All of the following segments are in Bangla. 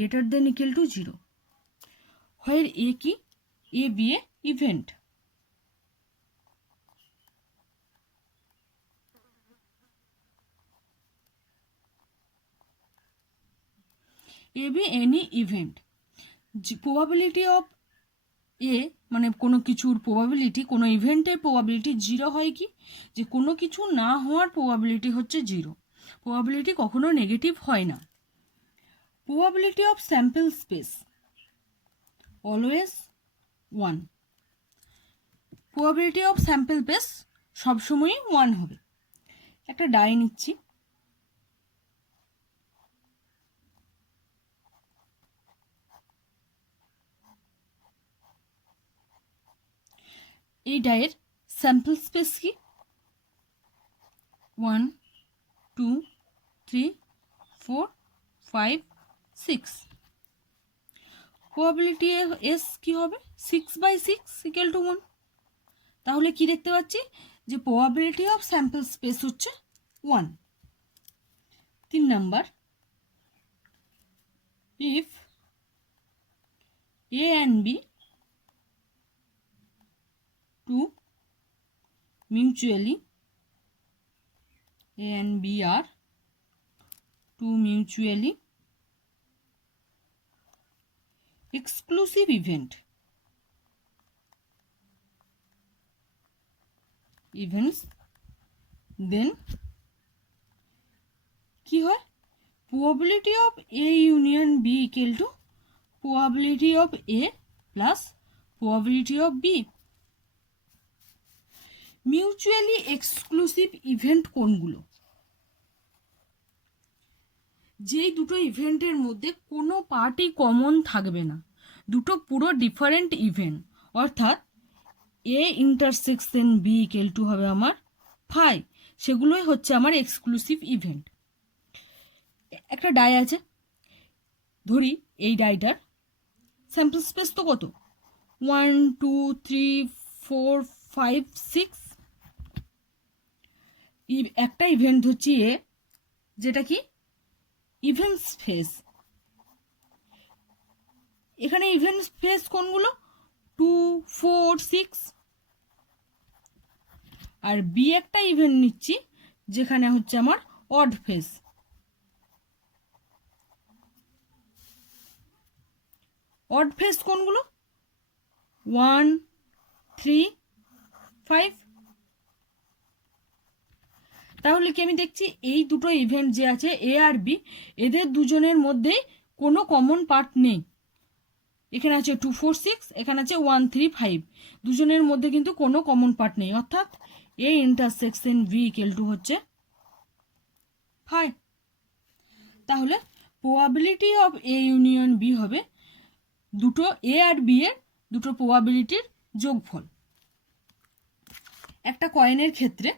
greater than equal to 0, where A কি? A be a event. A be any event. Probability of A মানে কোনো কিছুর প্রবাবিলিটি, কোনো ইভেন্টের প্রবাবিলিটি 0 হয় কি? যে কোনো কিছু না হওয়ার প্রবাবিলিটি হচ্ছে 0। প্রবাবিলিটি কখনো নেগেটিভ হয় না। Probability of sample space always 1। Probability of sample space সবসময়ই 1 হবে। একটা ডাই নিচ্ছি, এই ডায়ের স্যাম্পল স্পেস কি? 1 2 3 4 5 6। প্রবাবিলিটি এস কি হবে? 6/6 ইকুয়াল টু 1। তাহলে কি দেখতে পাচ্ছি? যে প্রবাবিলিটি অফ স্যাম্পল স্পেস হচ্ছে 1। 3 number, if A and B two mutually A and B are two mutually exclusive events, then কি হয়? probability of A union B equal to probability of A plus probability of B। Mutually exclusive event কোনগুলো? যেই দুটো ইভেন্টের মধ্যে কোনো পার্টই কমন থাকবে না, দুটো পুরো ডিফারেন্ট ইভেন্ট, অর্থাৎ A intersection B equal to হবে আমার 5, সেগুলোই হচ্ছে আমার এক্সক্লুসিভ ইভেন্ট। একটা ডাই আছে, ধরি এই ডাইটার স্যাম্পল স্পেস তো কত? 1 2 3 4 5 6। একটা ইভেন্ট হচ্ছে এ, যেটা কি ইভেন্ট স্পেস। এখানে ইভেন্ট স্পেস কোনগুলো? 2 4 6। আর বি একটা ইভেন্ট নিচ্ছি যেখানে হচ্ছে আমার অড ফেস। অড ফেস কোনগুলো? 1 3 5। তাহলে কি আমি দেখছি এই দুটো ইভেন্ট যে আছে এ আর বি, এদের দুজনের মধ্যেই কোনো কমন পার্ট নেই। এখানে আছে 2 4 6, এখানে আছে 1 3 5, দুজনের মধ্যে কিন্তু কোনো কমন পার্ট নেই, অর্থাৎ A intersection B equal to হচ্ছে 5। তাহলে probability of A union B হবে দুটো এ আর বি এর দুটো প্রবাবিলিটির যোগফল। একটা কয়েনের ক্ষেত্রে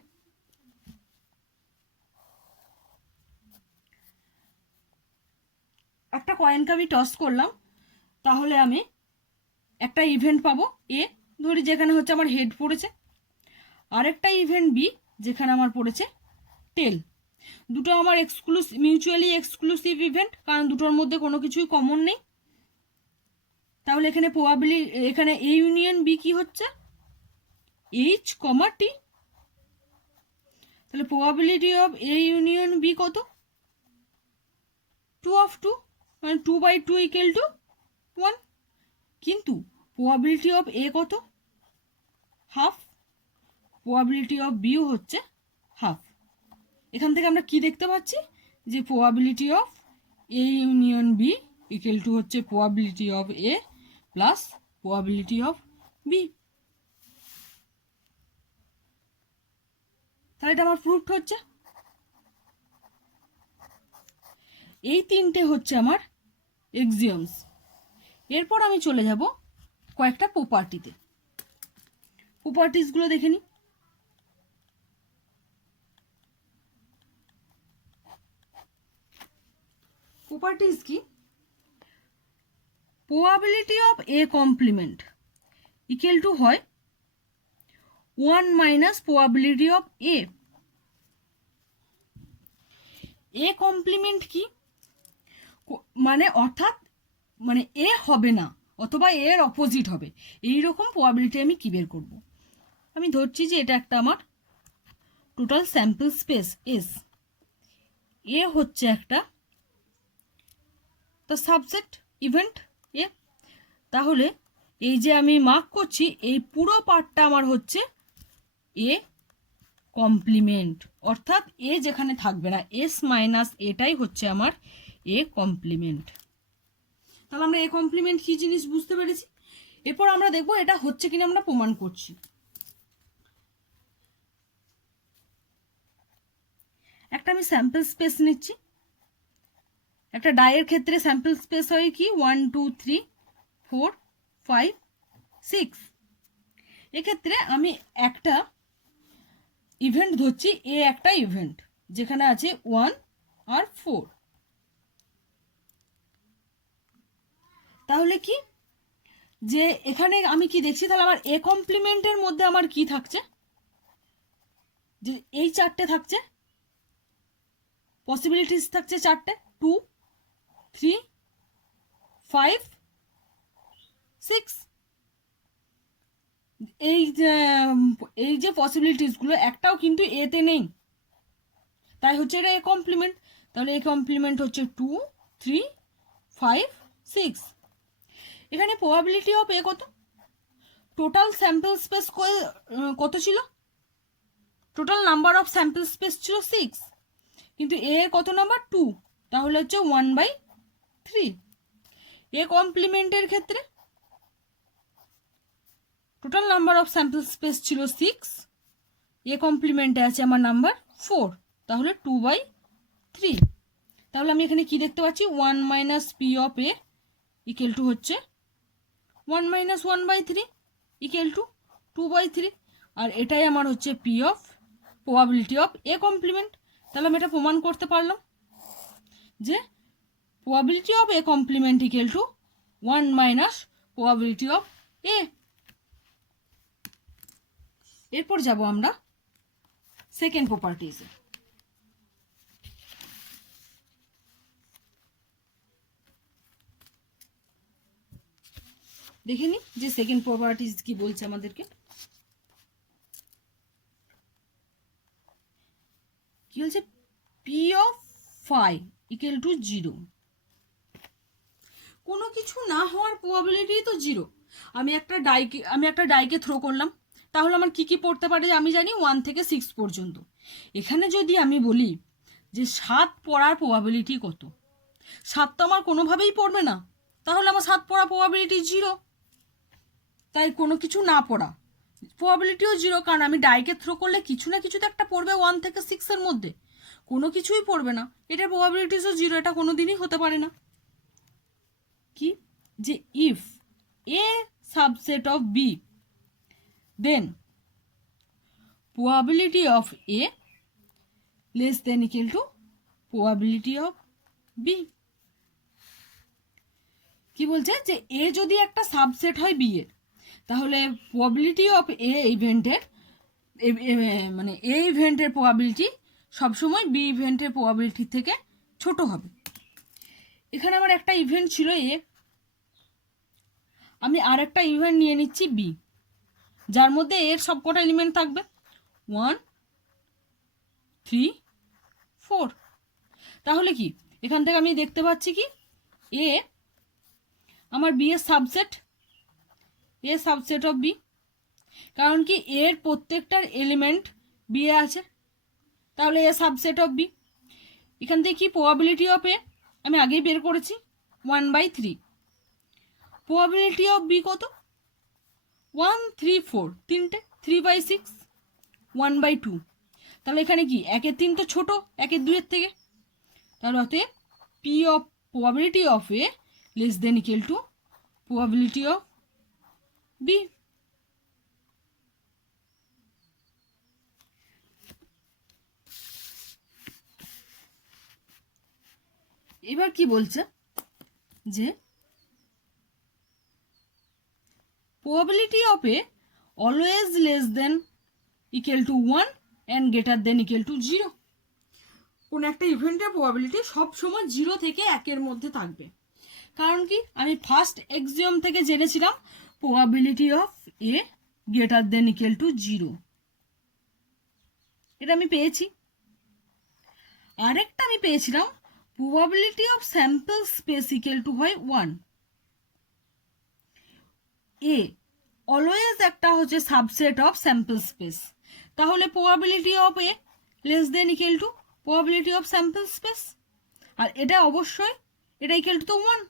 একটা কয়েনকে আমি টস করলাম, তাহলে আমি একটা ইভেন্ট পাবো এ, ধরি যেখানে হচ্ছে আমার হেড পড়েছে, আরেকটা ইভেন্ট বি যেখানে আমার পড়েছে টেল। দুটো আমার মিউচুয়ালি এক্সক্লুসিভ ইভেন্ট, কারণ দুটোর মধ্যে কোনো কিছুই কমন নেই। তাহলে এখানে এখানে এ ইউনিয়ন বি কি হচ্ছে? H comma T. তাহলে probability of A union B কত? 2/2, মানে 2/2 ইকুয়াল টু 1। কিন্তু প্রবাবিলিটি অফ এ কত? হাফ। প্রবাবিলিটি অফ বিও হচ্ছে হাফ। এখান থেকে আমরা কি দেখতে পাচ্ছি? যে probability of A union B equal to হচ্ছে probability of A plus probability of B. তাহলে এটা আমার প্রুফড হচ্ছে। এই তিনটে হচ্ছে আমার এক্সিওমস। এরপর আমি চলে যাব কয়েকটা প্রপার্টিতে। প্রপার্টিসগুলো দেখে নিই। প্রপার্টিস কি? Probability of A complement equal to হয় 1 minus probability of A. A complement কি? মানে অর্থাৎ মানে এ হবে না, অথবা এর অপোজিট হবে, এই রকম প্রবাবিলিটি আমি কি বের করব। আমি ধরছি যে এটা একটা আমার টোটাল স্যাম্পল স্পেস এস, এ হচ্ছে একটা তো সাবসেট ইভেন্ট এ। তাহলে এই যে আমি মার্ক করছি এই পুরো পার্টটা আমার হচ্ছে এ কমপ্লিমেন্ট, অর্থাৎ এ যেখানে থাকবে না এস মাইনাস এটাই হচ্ছে আমার এ কমপ্লিমেন্ট। তাহলে আমরা এ কমপ্লিমেন্ট কি জিনিস বুঝতে পেরেছি। এরপর আমরা দেখব এটা হচ্ছে কিনা আমরা প্রমাণ করছি। একটা আমি স্যাম্পল স্পেস নিচ্ছি, একটা ডাইয়ের ক্ষেত্রে স্যাম্পল স্পেস হয় কি 1 2 3 4 5 6। এক্ষেত্রে আমি একটা ইভেন্ট ধরছি, এ একটা ইভেন্ট যেখানে আছে 1 আর 4। তাহলে কি যে এখানে আমি কি দেখছি, তাহলে আমার এ কমপ্লিমেন্টের মধ্যে আমার কি থাকছে, যে এই চারটে থাকছে পসিবিলিটিস থাকছে চারটে 2 3 5 6। এই যে পসিবিলিটিসগুলো একটাও কিন্তু এতে নেই, তাই হচ্ছে এটা এ কমপ্লিমেন্ট। তাহলে এ কমপ্লিমেন্ট হচ্ছে 2 3 5 6। এখানে প্রবাবিলিটি অফ এ কত, টোটাল স্যাম্পল স্পেস কত ছিল, total number of sample space ছিল 6, কিন্তু এ কত নাম্বার 2, তাহলে হচ্ছে 1/3। এ কমপ্লিমেন্টের ক্ষেত্রে total number of sample space ছিল 6, এ কমপ্লিমেন্টে আছে আমার নাম্বার 4, তাহলে 2/3। তাহলে আমি এখানে কি দেখতে পাচ্ছি 1 minus P of A equal to হচ্ছে 1 মাইনাস 1/3 ইকুয়াল টু 2/3, আর এটাই আমার হচ্ছে P of probability of A complement. তাহলে আমি এটা প্রমাণ করতে পারলাম যে probability of A complement equal to 1 minus probability of A. এরপর যাব আমরা সেকেন্ড প্রপার্টিজে। দেখে নি যে সেকেন্ড প্রপার্টিজ কি বলছে আমাদেরকে। কি বলছে, P of phi equal to 0। কোনো কিছু না হওয়ার প্রবাবিলিটি তো 0। আমি একটা ডাইকে থ্রো করলাম, তাহলে আমার কি কি পড়তে পারে আমি জানি 1 থেকে 6 পর্যন্ত। এখানে যদি আমি বলি যে 7 পড়ার প্রবাবিলিটি কত, 7 তো আমার কোনোভাবেই পড়বে না, তাহলে আমার 7 পড়ার প্রবাবিলিটি 0। তাই কোনো কিছু না পড়া প্রবাবিলিটিও 0, কারণ আমি ডাইকে থ্রো করলে কিছু না কিছু তো একটা পড়বে 1 থেকে 6 এর মধ্যে, কোনো কিছুই পড়বে না, এটার প্রবাবিলিটিসও 0, এটা কোনো দিনই হতে পারে না। কি যে if A subset of B then probability of A less than equal to probability of B। কি বলছে যে এ যদি একটা সাবসেট হয় বি এর, তাহলে প্রবাবিলিটি অফ এ ইভেন্টের মানে এ ইভেন্টের প্রবাবিলিটি সবসময় বি ইভেন্টের প্রবাবিলিটি থেকে ছোট হবে। এখানে আমার একটা ইভেন্ট ছিল এ, আমি আর একটা ইভেন্ট নিয়ে নিচ্ছি বি, যার মধ্যে এর সবকটা এলিমেন্ট থাকবে 1 3 4। তাহলে কি এখান থেকে আমি দেখতে পাচ্ছি কি এ আমার বি এর subset, A subset of B, কারণ কি এর প্রত্যেকটার এলিমেন্ট বি এ আছে, তাহলে এ সাবসেট অফ বি। এখান থেকে কি প্রবাবিলিটি অফ এ আমি আগেই বের করেছি 1/3। প্রবাবিলিটি অফ বি কত 1 3 4, তিনটে 3/6 1/2। তাহলে এখানে কি 1/3 তো ছোট 1/2 থেকে, তাহলে অতএব P of probability of A less than equal to probability of B. এবার কি বলছে যে probability of A always less than equal to 1 and greater than equal to 0। কোন একটা ইভেন্টের প্রবাবিলিটি সব সময় 0 থেকে 1 এর মধ্যে থাকবে, কারণ কি, আমি ফার্স্ট এক্সিওম থেকে জেনেছিলাম probability of A greater than equal to 0, এটা আমি পেয়েছি। আরেকটা আমি পেয়েছিলাম probability of sample space equal to হয় 1। এ অলওয়েজ একটা হচ্ছে সাবসেট অফ স্যাম্পল স্পেস, তাহলে probability of A less than equal to probability of sample space, আর এটা অবশ্যই এটা ইকুয়াল টু 1।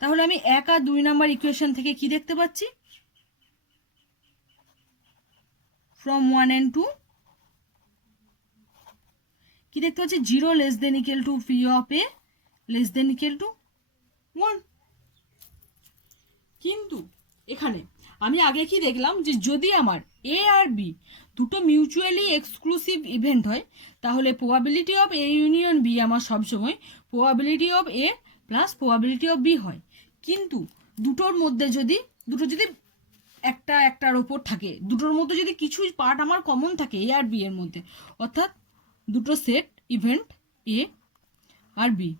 তাহলে আমি 1 আর 2 নাম্বার ইকুয়েশন থেকে কি দেখতে পাচ্ছি, ফ্রম 1 and 2 কি দেখতে পাচ্ছি, 0 less than equal two P of A less than equal to 1। কিন্তু এখানে আমি আগে কি দেখলাম, যে যদি আমার এ আর বি দুটো মিউচুয়ালি এক্সক্লুসিভ ইভেন্ট হয়, তাহলে probability of A union B আমার সবসময় probability of A plus probability of B হয়। কিন্তু দুটোর মধ্যে যদি একটার ওপর থাকে, দুটোর মধ্যে যদি কিছু পার্ট আমার কমন থাকে এ আর বি এর মধ্যে, অর্থাৎ দুটো সেট ইভেন্ট এ আর বি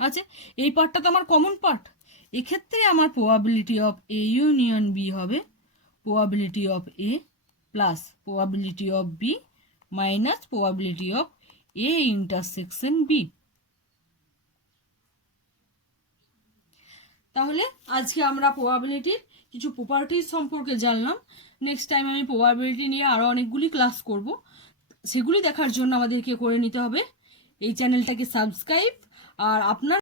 আছে, এই পার্টটা তো আমার কমন পার্ট, এক্ষেত্রে আমার probability of A union B হবে probability of A plus probability of B minus probability of A intersection B. তাহলে আজকে আমরা প্রবাবিলিটির কিছু প্রপার্টিজ সম্পর্কে জানলাম। নেক্সট টাইম আমি প্রবাবিলিটি নিয়ে আরও অনেকগুলি ক্লাস করব, সেগুলি দেখার জন্য আমাদেরকে করে নিতে হবে এই চ্যানেলটাকে সাবস্ক্রাইব। আর আপনার